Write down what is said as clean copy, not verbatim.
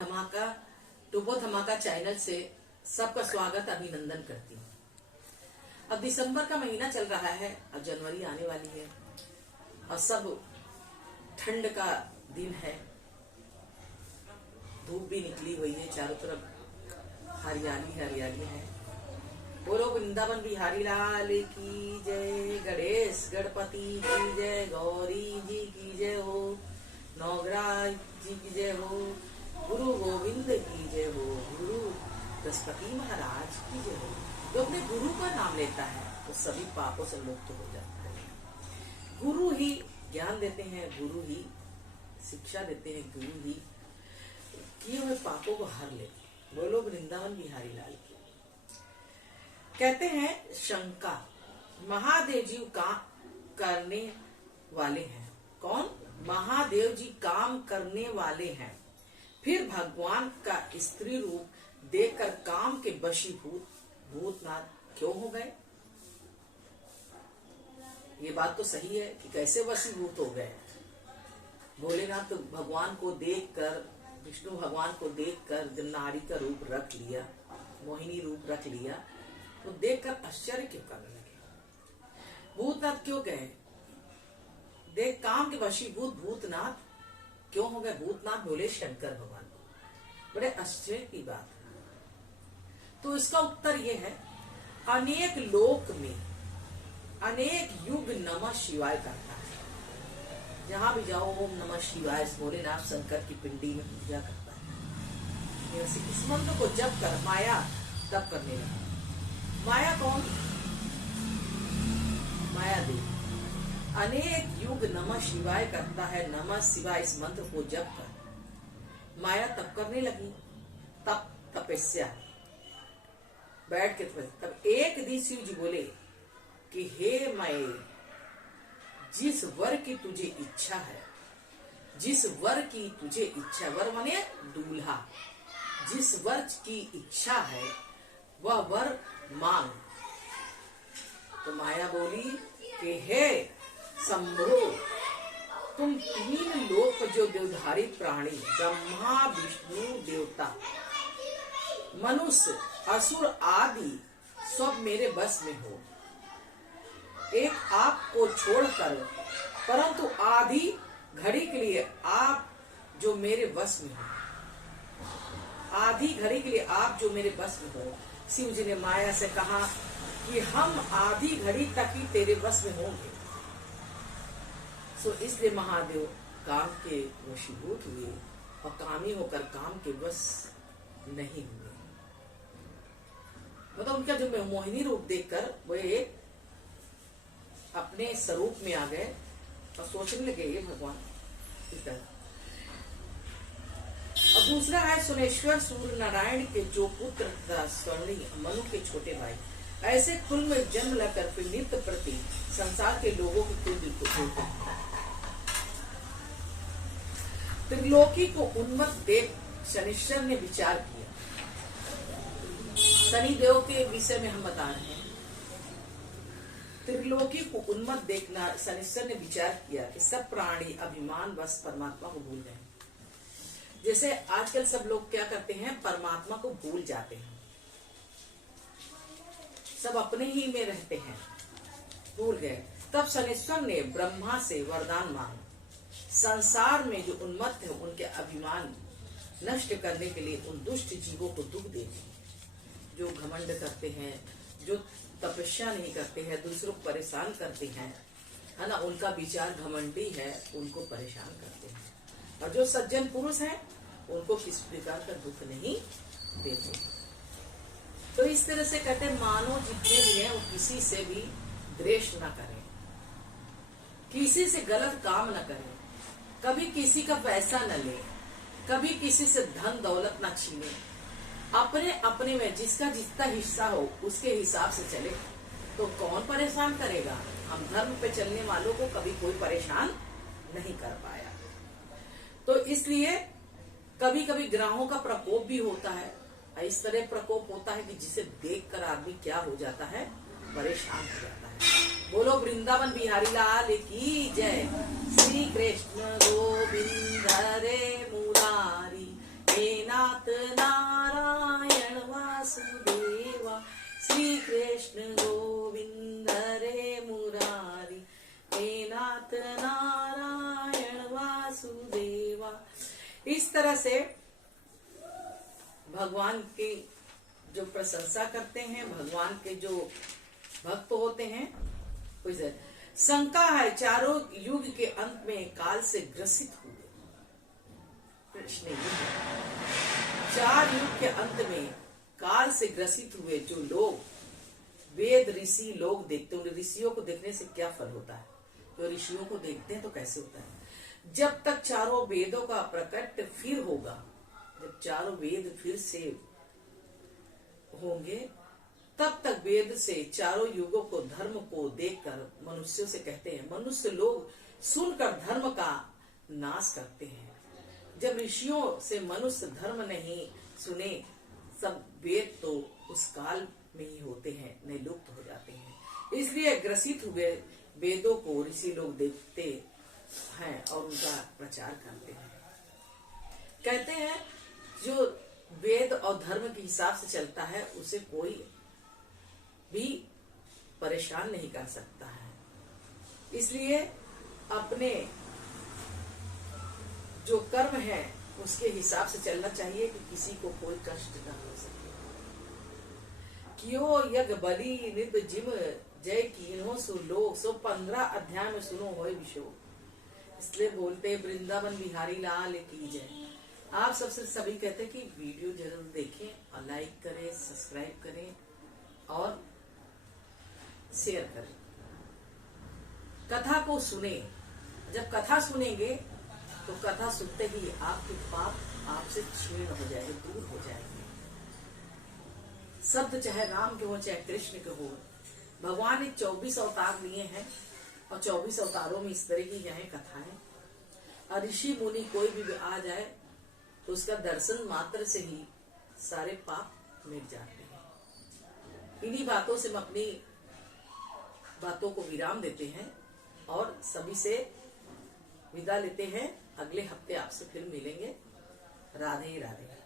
धमाका टुबो धमाका चैनल से सबका स्वागत अभिनंदन करती हूँ। अब दिसंबर का महीना चल रहा है, अब जनवरी आने वाली है और सब ठंड का दिन है। धूप भी निकली हुई है, चारों तरफ हरियाली हरियाली है। बोलो वृंदावन बिहारी लाल की जय, गणेश गणपति की जय, गौरी जी की जय हो, नवग्राज जी की जय हो, गुरु गोविंद की जय हो, गुरु बृहस्पति महाराज की जय हो। जो अपने गुरु का नाम लेता है तो सभी पापों से मुक्त हो जाता है। गुरु ही ज्ञान देते हैं, गुरु ही शिक्षा देते हैं, गुरु ही किए हुए पापों को हर लेते हैं। बोलो वृंदावन बिहारी लाल की। कहते हैं शंका, महादेव जी काम करने वाले हैं। कौन? महादेव जी काम करने वाले हैं, फिर भगवान का स्त्री रूप देखकर काम के वशीभूत भूतनाथ क्यों हो गए? ये बात तो सही है कि कैसे वशीभूत हो गए। भोलेनाथ तो भगवान को देखकर, विष्णु भगवान को देखकर जब नारी का रूप रख लिया, मोहिनी रूप रख लिया, तो देखकर आश्चर्य क्यों करने लगे? भूतनाथ क्यों गए? देख काम के वशीभूत भूतनाथ क्यों हो गए? भूतनाथ बोले शंकर भगवान को। बड़े आश्चर्य की बात है। तो इसका उत्तर यह है, अनेक लोक में अनेक युग नमः शिवाय करता है। जहां भी जाओ ओम नमः शिवाय भोलेनाथ शंकर की पिंडी में पूजा करता है। इस मंत्र को जब कर माया तब करने लगा। माया कौन? माया देवी। अनेक युग नमः शिवाय करता है। नमः शिवाय इस मंत्र को जप कर माया तप करने लगी। तप तपस्या बैठ के तब एक दिन शिव जी बोले कि हे माए, जिस वर की तुझे इच्छा है, जिस वर की तुझे इच्छा, वर माने दूल्हा, जिस वर की इच्छा है वह वर मांग। तो माया बोली कि हे शंभो, तुम तीन लोक जो देवधारी प्राणी, ब्रह्मा विष्णु देवता मनुष्य असुर आदि सब मेरे बस में हो। एक आपको छोड़कर परंतु आधी घड़ी के लिए आप जो मेरे बस में हो, आधी घड़ी के लिए आप जो मेरे बस में हो। शिव जी ने माया से कहा कि हम आधी घड़ी तक ही तेरे बस में होंगे। सो इसलिए महादेव काम के वशीभूत हुए और कामी होकर काम के बस नहीं हुए। मतलब उनका जो मोहिनी रूप देखकर वे अपने स्वरूप में आ गए और सोचने लगे ये भगवान इस तरह। और दूसरा है सुनेश्वर सूर्य नारायण के जो पुत्र तथा स्वर्णी मनु के छोटे भाई, ऐसे कुल में जन्म लेकर फिर नित्य प्रति संसार के लोगों की कुल को छोड़ते हैं। त्रिलोकी को उन्मत्त देख शनिश्चर ने विचार किया। शनिदेव के विषय में हम बता रहे हैं। त्रिलोकी को उन्मत्त देखना शनिश्चर ने विचार किया कि सब प्राणी अभिमान वश परमात्मा को भूल गए। जैसे आजकल सब लोग क्या करते हैं, परमात्मा को भूल जाते हैं, सब अपने ही में रहते हैं, भूल गए। तब शनिश्चर ने ब्रह्मा से वरदान मांगा, संसार में जो उन्मत्त है उनके अभिमान नष्ट करने के लिए उन दुष्ट जीवों को दुख देते हैं, जो घमंड करते हैं, जो तपस्या नहीं करते हैं, दूसरों को परेशान करते हैं, है ना, उनका विचार घमंडी है, उनको परेशान करते हैं। और जो सज्जन पुरुष हैं उनको किस प्रकार का दुख नहीं देते। तो इस तरह से कहते हैं, मानो जितने भी हैं वो किसी से भी द्वेष न करें, किसी से गलत काम न करें, कभी किसी का पैसा न ले, कभी किसी से धन दौलत न छीने, अपने अपने में जिसका जितना हिस्सा हो उसके हिसाब से चले तो कौन परेशान करेगा। हम धर्म पे चलने वालों को कभी कोई परेशान नहीं कर पाया। तो इसलिए कभी कभी ग्रहों का प्रकोप भी होता है। इस तरह प्रकोप होता है कि जिसे देखकर आदमी क्या हो जाता है, परेशान हो जाता है। बोलो वृंदावन बिहारी लाल की जय। श्री कृष्ण गोविंद हरे मुरारी, हे नाथ नारायण वासुदेवा, श्री कृष्ण गोविंद हरे मुरारी, हे नाथ नारायण वासुदेवा। इस तरह से भगवान की जो प्रशंसा करते हैं, भगवान के जो भक्त होते हैं। शंका है, चारों युग के अंत में काल से ग्रसित हुए। प्रश्न ये है, 4 युग के अंत में काल से ग्रसित हुए जो लोग वेद ऋषि लोग देखते हैं, उन ऋषियों को देखने से क्या फल होता है? जो ऋषियों को देखते हैं तो कैसे होता है? जब तक चारों वेदों का प्रकट फिर होगा, जब चारों वेद फिर से होंगे, तब तक वेद से चारों युगों को धर्म को देखकर मनुष्यों से कहते हैं, मनुष्य लोग सुनकर धर्म का नाश करते हैं। जब ऋषियों से मनुष्य धर्म नहीं सुने, सब वेद तो उस काल में ही होते हैं, नहीं लुप्त हो जाते हैं। इसलिए ग्रसित हुए वेदों को ऋषि लोग देखते हैं और उनका प्रचार करते हैं। कहते हैं जो वेद और धर्म के हिसाब से चलता है उसे कोई भी परेशान नहीं कर सकता है। इसलिए अपने जो कर्म है उसके हिसाब से चलना चाहिए कि किसी को कोई कष्ट न हो सके। कियो यज्ञ बलि निध जिम जय कीन्हो सुलोक, सो 15 अध्याय में सुनो होय विशो। इसलिए बोलते वृंदावन बिहारी लाल की जय। आप सबसे सभी कहते हैं कि वीडियो जरूर देखें और लाइक करें, सब्सक्राइब करें और शेयर करें। कथा को सुने। जब कथा सुनेंगे तो कथा सुनते ही आपके पाप आपसे क्षीण हो जाएंगे, दूर हो जाएंगे। शब्द चाहे राम के हो चाहे कृष्ण के हो, भगवान ने 24 अवतार लिए हैं और 24 अवतारों में इस तरह की यह कथाएं। और ऋषि मुनि कोई भी आ जाए तो उसका दर्शन मात्र से ही सारे पाप मिट जाते हैं। इन्हीं बातों से हम अपनी बातों को विराम देते हैं और सभी से विदा लेते हैं। अगले हफ्ते आपसे फिर मिलेंगे। राधे राधे।